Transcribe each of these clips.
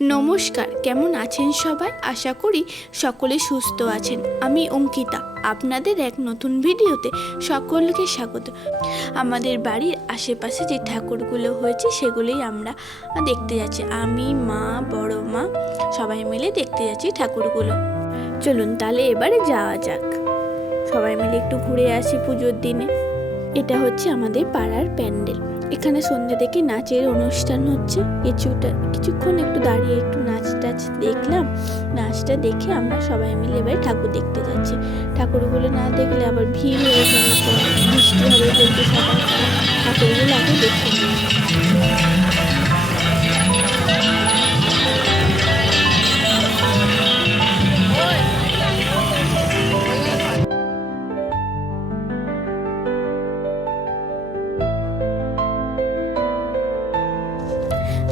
নমস্কার, কেমন আছেন সবাই? আশা করি সকলে সুস্থ আছেন। আমি অঙ্কিতা, আপনাদের এক নতুন ভিডিওতে সকলকে স্বাগত। আমাদের বাড়ির আশেপাশে যে ঠাকুরগুলো হয়েছে, সেগুলোই আমরা দেখতে যাচ্ছি। আমি, মা, বড় মা, সবাই মিলে দেখতে যাচ্ছি ঠাকুরগুলো। চলুন তাহলে এবারে যাওয়া যাক। সবাই মিলে একটু ঘুরে আসি পুজোর দিনে। এটা হচ্ছে আমাদের পাড়ার প্যান্ডেল। এখানে সন্ধ্যে থেকে নাচের অনুষ্ঠান হচ্ছে। কিছুটা কিছুক্ষণ একটু দাঁড়িয়ে একটু নাচ টাচ দেখলাম। নাচটা দেখে আমরা সবাই মিলে এবার ঠাকুর দেখতে যাচ্ছি। ঠাকুরগুলো না দেখলে আবার ভিড় হয়ে যাবে বৃষ্টি হবে, বলতে সবাই ঠাকুরগুলো আগে দেখে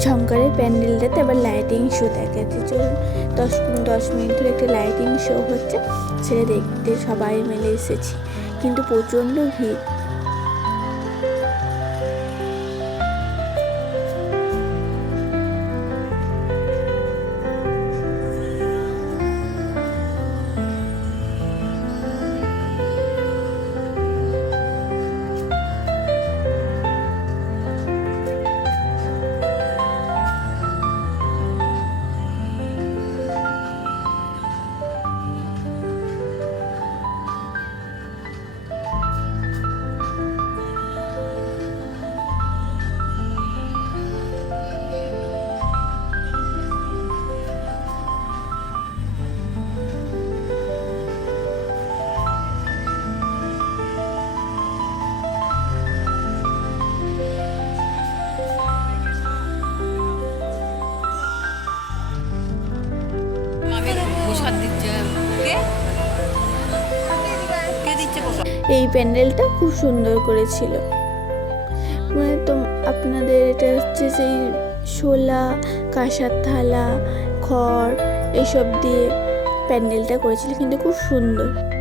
শঙ্করের প্যান্ডেলটাতে আবার লাইটিং শো দেখাচ্ছে চলুন, দশ দশ মিনিট ধরে একটা লাইটিং শো হচ্ছে, সেটা দেখতে সবাই মিলে এসেছি। কিন্তু প্রচণ্ড ভিড়। এই প্যান্ডেলটা খুব সুন্দর করেছিল। মানে তো আপনাদের এটা হচ্ছে সেই শোলা, কাঁসার থালা, খড় এইসব দিয়ে প্যান্ডেলটা করেছিল। কিন্তু খুব সুন্দর।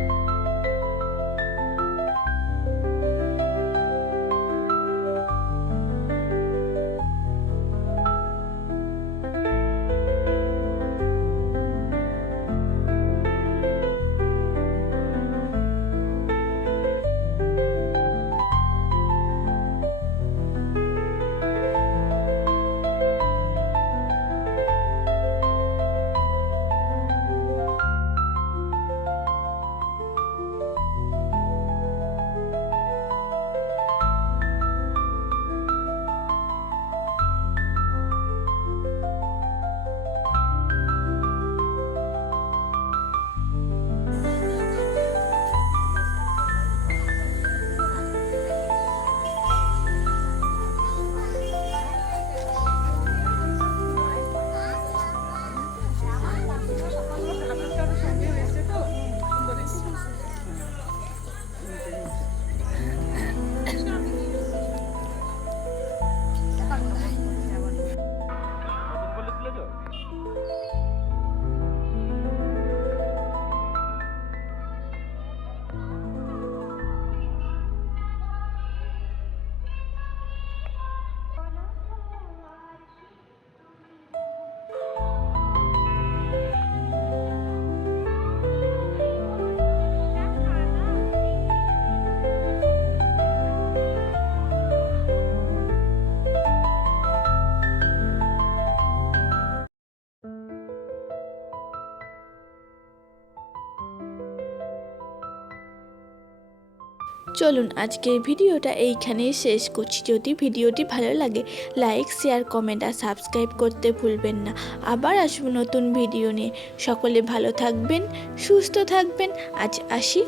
চলুন আজকের ভিডিওটা এইখানেই শেষ করছি। যদি ভিডিওটি ভালো লাগে লাইক শেয়ার কমেন্ট আর সাবস্ক্রাইব করতে ভুলবেন না। আবার আসব নতুন ভিডিও নিয়ে। সকলে ভালো থাকবেন, সুস্থ থাকবেন। আজ আসি।